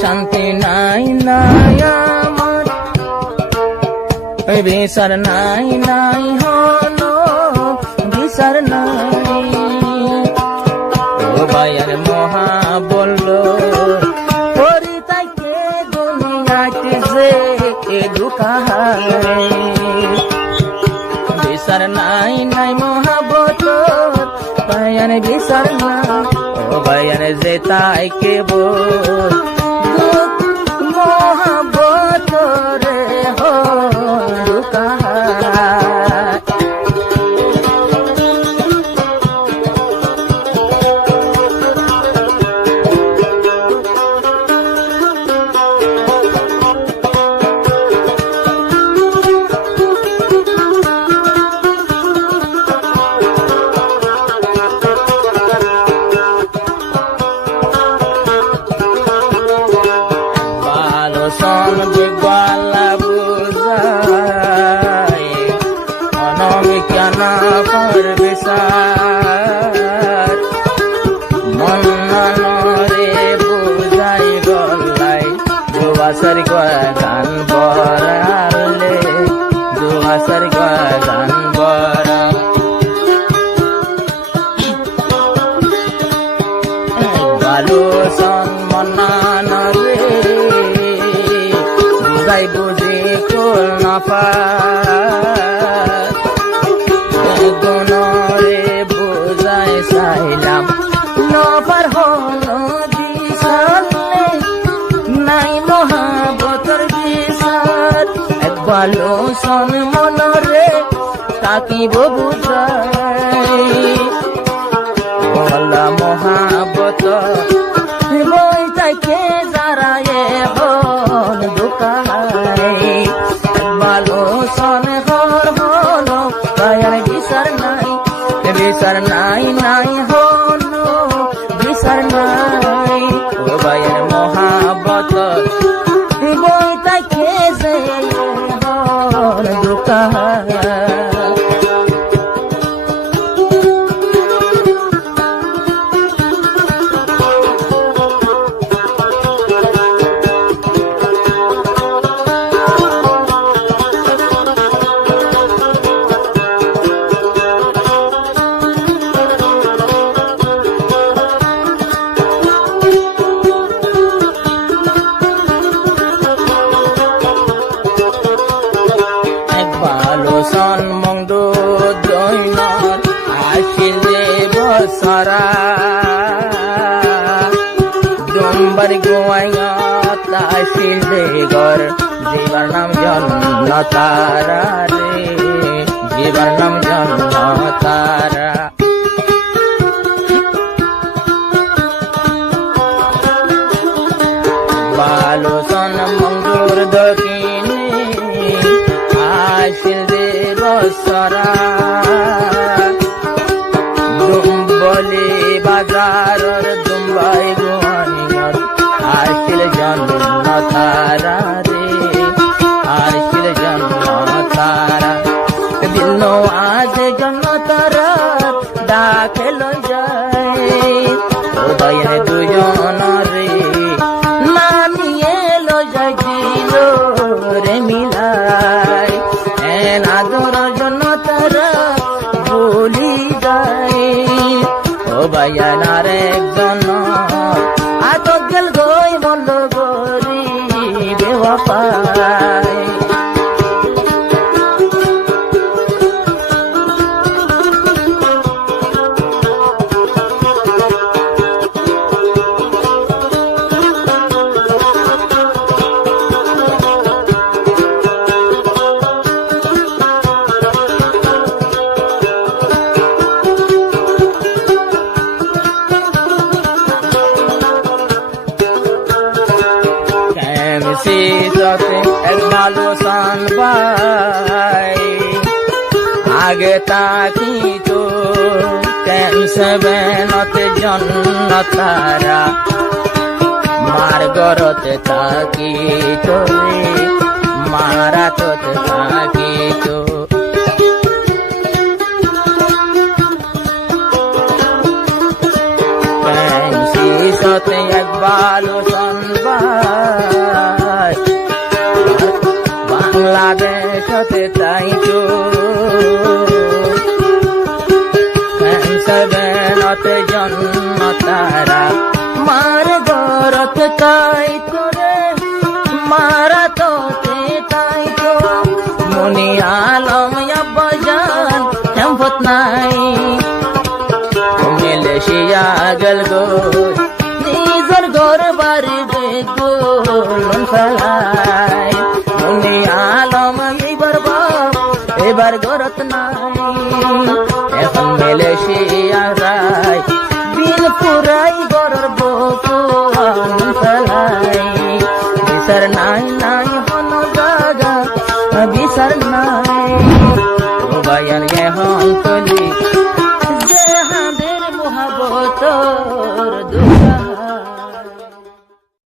শান্তি নাই নাই আমার, বিচার নাই নাই হলো বিচার নাই। ও ভাইয়ার মহা বলল করি তাইকে দুনিয়াতে যে দুঃখায়, বিচার নাই নাই মহাবত ভাইয়ার বিচার না। ও ভাইয়ার যে তাই কে বল মহাবত রে হো দুঃখায়। দুয়াশার গান বরালে দুয়াশার গান বরা ভালো সম্মান রে বুঝাই বুঝি কোল না পারে বুঝাই চাইলাম নপার হলো নাই মহাবতর বিচার। এক ভালো সন মনরে তাকিব বুঝাই বলা মহাবত বই তাইকে যারায় বল দোকায়। ভালো সন ঘর হলো তায়ার বিচার নাই, বিচার নাই নাই হলো বিচার নাই। ও ভাইয়ের মহাবত বই তাইকে যে হল দোকায়। ডুম্বার গোয়াইত আসিল বেগর জীবার নাম জন্ম তারা রে জীবার নাম জন্ম তারা। বালো সন মঙ্গুর দক্ষিণে আসিল দেব সরা দুম্বলি বাজারর দুম্বাই গোয়ানিয়র আসিল জন্ম তারা রে আসিল জন্ম তারা। দিল আজ জন্ম তারা ডাকে লই যায় ও ভাইয়ের দুজন রে নামিয়ে লই যায় দিল রে মিলাই এন আদর জন্য তারা বলি যায়। ও ভাইয়ার একজন আত গেল গই মল গরি বেওয়াফাই। এক ভালো সান ভাই আগে তাকি তো সেভেনতে জন্ম তারা মার গরতে তাকি তো মারা তো তাকি তো জীবনতে একবার শুনবাই বাংলাদেশতে তাই তো সেভেনতে জন্ম তারা মার গরত তাই তোরে মারা তোতে তাই তো মনি আলম আব্বাজান সম্পত নাই মালয়েশিয়া গেল গো নিজের ঘর বাড়ি বেগুন ফেলাই মনি আলম এবার গরত নাই এখন মালয়েশিয়া রাই বিল পুরাই গরর বকুয়ান ফেলাই বিচার নাই নাই হন জাগা বিচার নাই ও ভাইয়ান এখন তলি যে হাদের মহাবতর দুঃখ